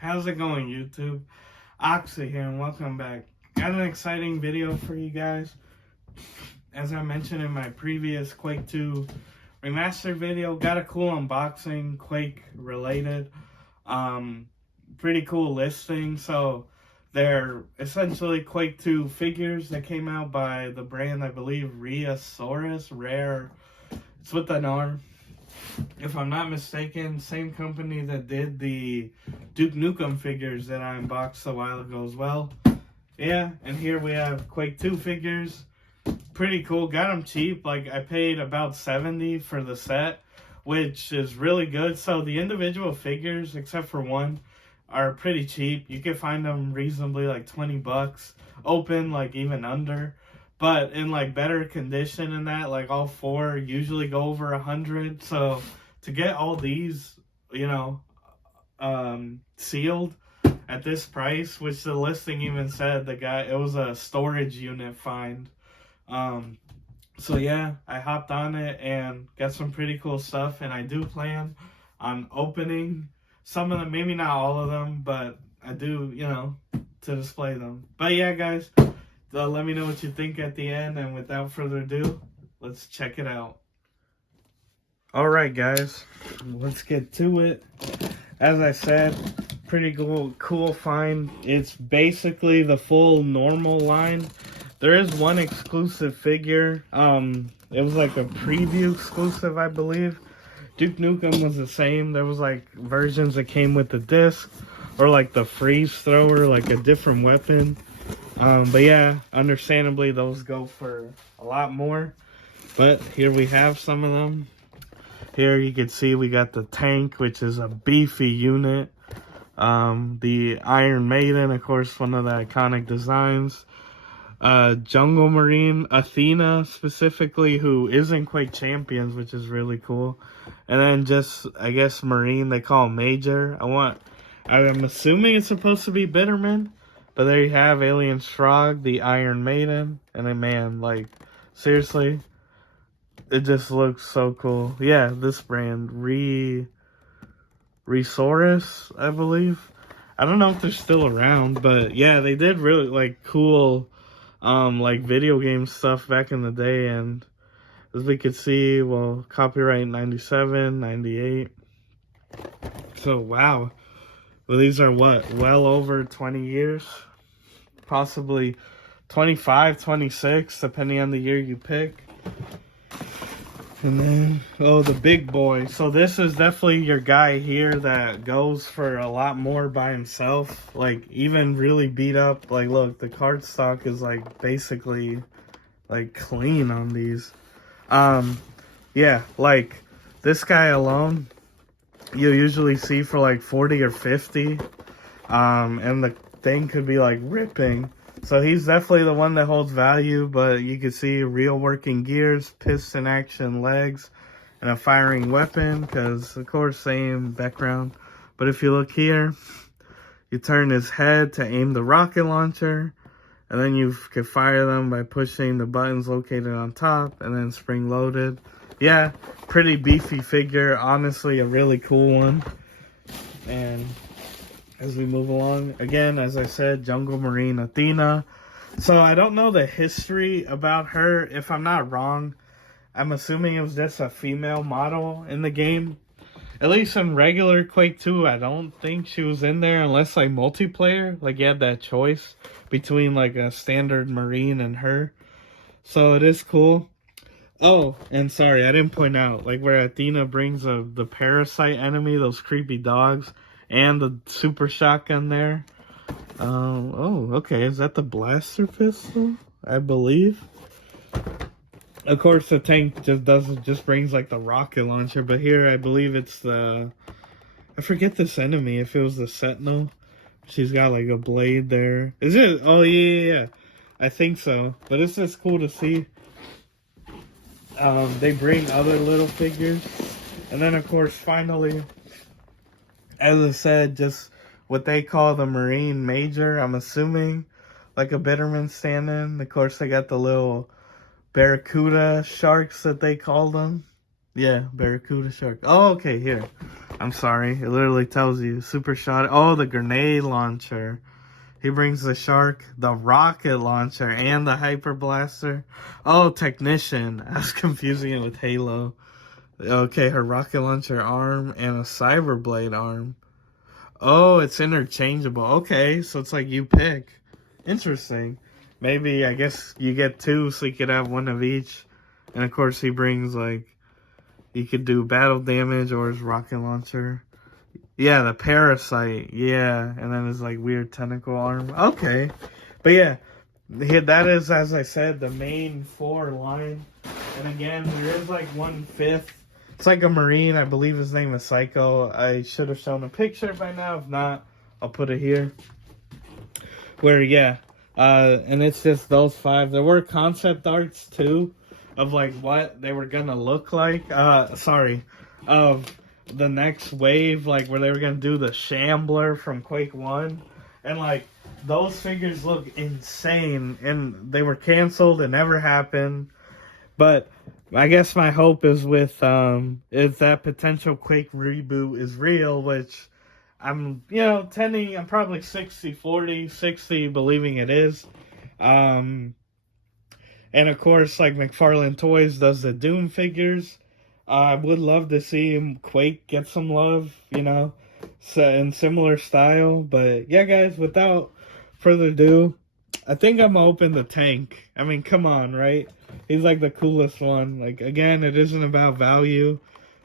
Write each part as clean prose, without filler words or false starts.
How's it going, YouTube? Oxy here, and welcome back. Got an exciting video for you guys. As I mentioned in my previous Quake 2 remastered video, got a cool unboxing, Quake related. Pretty cool listing. So they're essentially Quake 2 figures that came out by the brand, I believe, Rare. It's with an R. If I'm not mistaken, same company that did the Duke Nukem figures that I unboxed a while ago as well. Yeah, and here we have Quake 2 figures. Pretty cool. Got them cheap. Like, I paid about $70 for the set, which is really good. So the individual figures, except for one, are pretty cheap. You can find them reasonably like $20, open like even under. But in like better condition and that, like all four usually go over 100. So to get all these, sealed at this price, which the listing even said it was a storage unit find. So yeah, I hopped on it and got some pretty cool stuff, and I do plan on opening some of them, maybe not all of them, but I do, to display them. But yeah, guys, let me know what you think at the end, and without further ado, let's check it out. Alright guys, let's get to it. As I said, pretty cool find. It's basically the full normal line. There is one exclusive figure. It was like a preview exclusive, I believe. Duke Nukem was the same. There was like versions that came with the disc, or like the freeze thrower, like a different weapon. But yeah, understandably those go for a lot more. But here we have some of them. Here you can see we got the tank, which is a beefy unit. The Iron Maiden, of course, one of the iconic designs. Jungle Marine, Athena specifically, who is in Quake Champions, which is really cool. And then just, I guess, Marine, they call him Major. I'm assuming it's supposed to be Bitterman. But there you have Alien Strogg, the Iron Maiden. And then, man, like, seriously, it just looks so cool. Yeah, this brand, Resaurus, I believe. I don't know if they're still around, but yeah, they did really, like, cool, like, video game stuff back in the day. And as we could see, well, copyright 97, 98. So, wow. Well, these are what? Well over 20 years? Possibly 25, 26, depending on the year you pick. And then, oh, the big boy. So this is definitely your guy here that goes for a lot more by himself. Like, even really beat up. Like, look, the card stock is, like, basically, like, clean on these. Yeah, like, this guy alone, you usually see for, like, 40 or 50. And the thing could be, like, ripping. So he's definitely the one that holds value, but you can see real working gears, piston action legs, and a firing weapon, because, of course, same background. But if you look here, you turn his head to aim the rocket launcher, and then you can fire them by pushing the buttons located on top, and then spring-loaded. Yeah, pretty beefy figure. Honestly, a really cool one. And as we move along, again, as I said, Jungle Marine Athena. So I don't know the history about her. If I'm not wrong, I'm assuming it was just a female model in the game. At least in regular Quake 2, I don't think she was in there unless like multiplayer. Like you had that choice between like a standard Marine and her. So it is cool. Oh, and sorry, I didn't point out, like where Athena brings the parasite enemy, those creepy dogs, and the super shotgun there. Oh, okay, is that the blaster pistol? I believe. Of course, the tank just brings like the rocket launcher, but here I believe it's I forget this enemy, if it was the Sentinel. She's got like a blade there. Is it? Oh, yeah. I think so. But it's just cool to see. They bring other little figures. And then, of course, finally, as I said, just what they call the Marine Major. I'm assuming like a Bitterman stand-in. Of course, they got the little Barracuda sharks that they call them. Yeah, Barracuda shark. Oh, okay, here. I'm sorry. It literally tells you. Super shot. Oh, the grenade launcher. He brings the shark, the rocket launcher, and the hyper blaster. Oh, technician. I was confusing it with Halo. Okay, her rocket launcher arm and a cyber blade arm. Oh, it's interchangeable. Okay, so it's like you pick. Interesting. Maybe, I guess you get two so you could have one of each. And of course, he brings like, you could do battle damage or his rocket launcher. Yeah, the parasite. Yeah, and then his like weird tentacle arm. Okay, but yeah, that is, as I said, the main four line. And again, there is like 1/5. It's like a Marine. I believe his name is Psycho. I should have shown a picture by now. If not, I'll put it here. Where yeah, and it's just those five. There were concept arts too, of like what they were gonna look like. Of the next wave, like where they were gonna do the Shambler from Quake 1, and like those figures look insane, and they were canceled. It never happened. But I guess my hope is with if that potential Quake reboot is real, which I'm tending, I'm probably 60-40, 60 believing it is. And of course, like McFarlane Toys does the Doom figures. I would love to see Quake get some love, so in similar style. But yeah, guys, without further ado, I think I'm gonna open the Tank. I mean, come on, right? He's like the coolest one. Like, again, it isn't about value.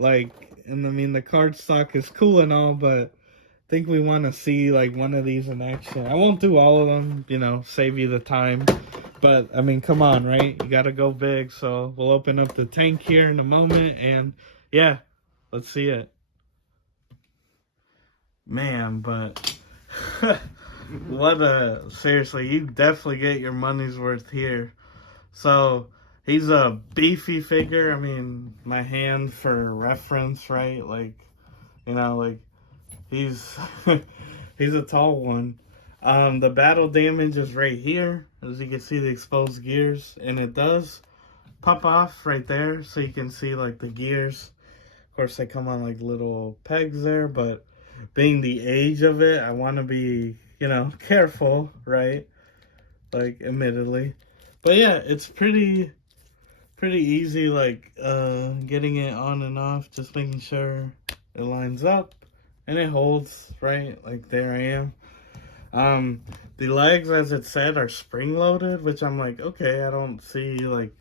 Like, and I mean, the card stock is cool and all, but I think we want to see like one of these in action. I won't do all of them, save you the time. But, I mean, come on, right? You got to go big. So we'll open up the Tank here in a moment. And, yeah, let's see it. Man, but seriously, you definitely get your money's worth here. So, he's a beefy figure. I mean, my hand for reference, right? Like, he's, he's a tall one. The battle damage is right here. As you can see, the exposed gears, and it does pop off right there, so you can see like the gears. Of course, they come on like little pegs there, but being the age of it, I want to be, careful, right? Like, admittedly. But yeah, it's pretty easy, like, getting it on and off, just making sure it lines up and it holds, right? Like, there I am. The legs, as it said, are spring-loaded, which I'm like, okay, I don't see, like,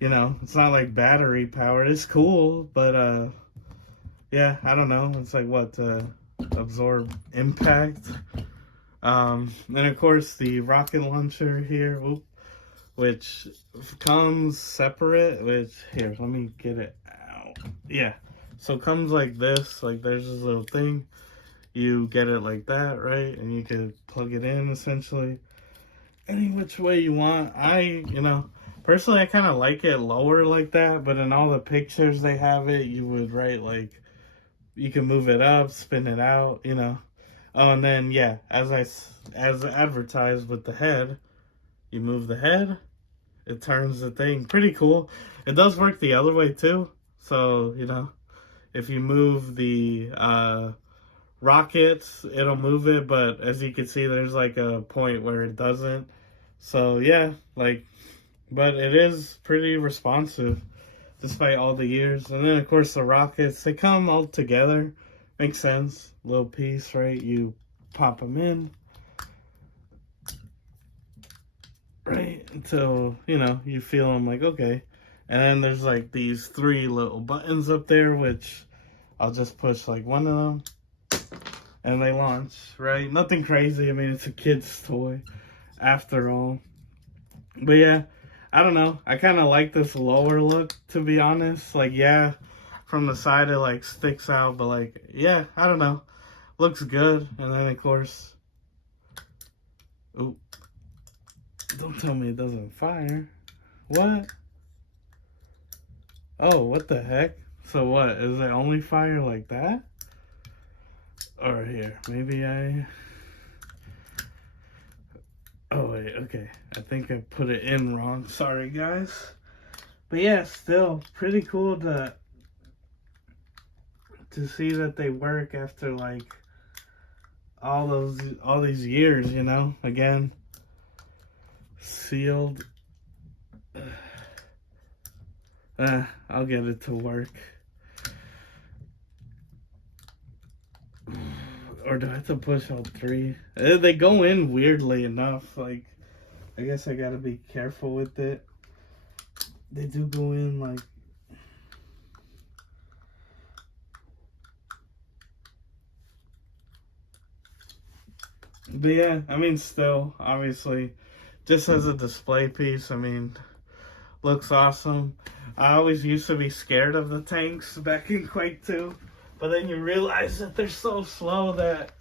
it's not like battery powered. It's cool, but, yeah, I don't know. It's like, what, absorb impact. And, of course, the rocket launcher here, which comes separate, here, let me get it out. Yeah, so it comes like this, like, there's this little thing. You get it like that, right? And you can plug it in, essentially, any which way you want. Personally, I kind of like it lower like that, but in all the pictures they have it, you would, right, like, you can move it up, spin it out, Oh, and then, yeah, as advertised with the head, you move the head, it turns the thing. Pretty cool. It does work the other way, too. So, if you move the, rockets, it'll move it, but as you can see, there's like a point where it doesn't. So yeah, like, but it is pretty responsive despite all the years. And then of course the rockets, they come all together. Makes sense. Little piece, right? You pop them in, right, until you feel them, like, okay. And then there's like these 3 little buttons up there, which I'll just push like one of them and they launch, right? Nothing crazy. I mean, it's a kid's toy after all. But yeah, I don't know. I kind of like this lower look, to be honest. Like, yeah, from the side it like sticks out, but like, yeah, I don't know. Looks good. And then of course, oh, don't tell me it doesn't fire. What? Oh, what the heck? So what? Is it only fire like that? Or here, maybe oh wait, okay. I think I put it in wrong. Sorry, guys. But yeah, still pretty cool to to see that they work after like all these years, you know. Again, sealed. I'll get it to work. Or do I have to push all three? They go in weirdly enough. Like, I guess I gotta be careful with it. They do go in like. But yeah, I mean, still, obviously, just as a display piece, I mean, looks awesome. I always used to be scared of the tanks back in Quake 2, but then you realize that they're so slow that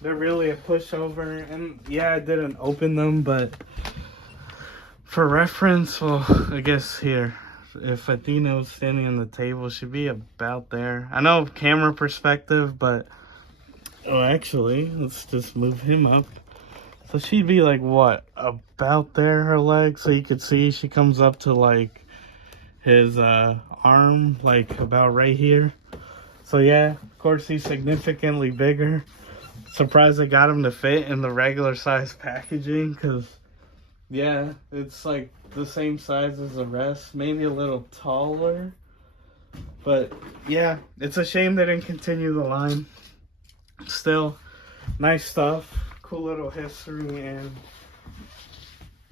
they're really a pushover. And yeah, I didn't open them, but for reference, well, I guess here, if Athena's standing on the table, she'd be about there. I know camera perspective, but oh, actually, let's just move him up. So she'd be like, what, about there, her leg? So you could see she comes up to like his arm, like about right here. So yeah, of course he's significantly bigger. Surprised I got him to fit in the regular size packaging, because yeah, it's like the same size as the rest, maybe a little taller. But yeah, it's a shame they didn't continue the line. Still, nice stuff, cool little history, and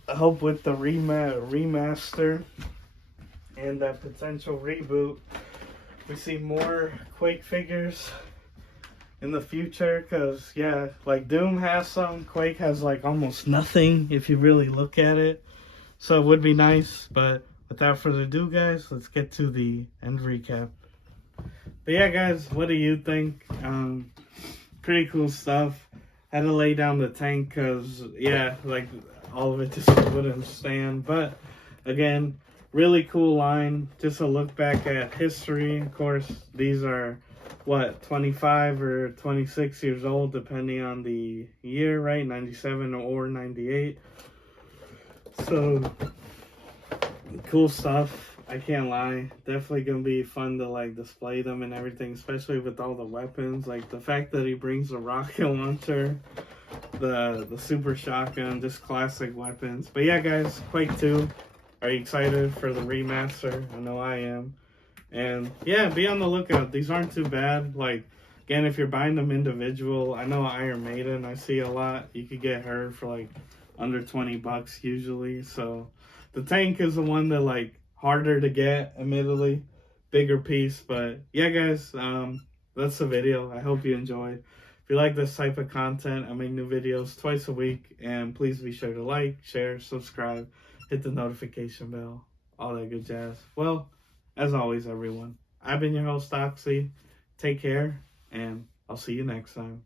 I hope with the remaster and that potential reboot, we see more Quake figures in the future. Because yeah, like Doom has some, Quake has like almost nothing if you really look at it, so it would be nice. But without further ado, guys, let's get to the end recap. But yeah, guys, what do you think? Pretty cool stuff. Had to lay down the tank because, yeah, like all of it just wouldn't stand. But again, really cool line. Just a look back at history. Of course, these are what, 25 or 26 years old, depending on the year, right? 97 or 98. So cool stuff. I can't lie. Definitely gonna be fun to like display them and everything, especially with all the weapons. Like the fact that he brings the rocket launcher, the super shotgun, just classic weapons. But yeah, guys, Quake 2. Are you excited for the remaster? I know I am. And yeah, be on the lookout. These aren't too bad. Like, again, if you're buying them individual, I know Iron Maiden, I see a lot. You could get her for like under $20 usually. So the tank is the one that like harder to get, admittedly, bigger piece. But yeah, guys, that's the video. I hope you enjoyed. If you like this type of content, I make new videos twice a week, and please be sure to like, share, subscribe, hit the notification bell, all that good jazz. Well, as always, everyone, I've been your host, Oxy. Take care, and I'll see you next time.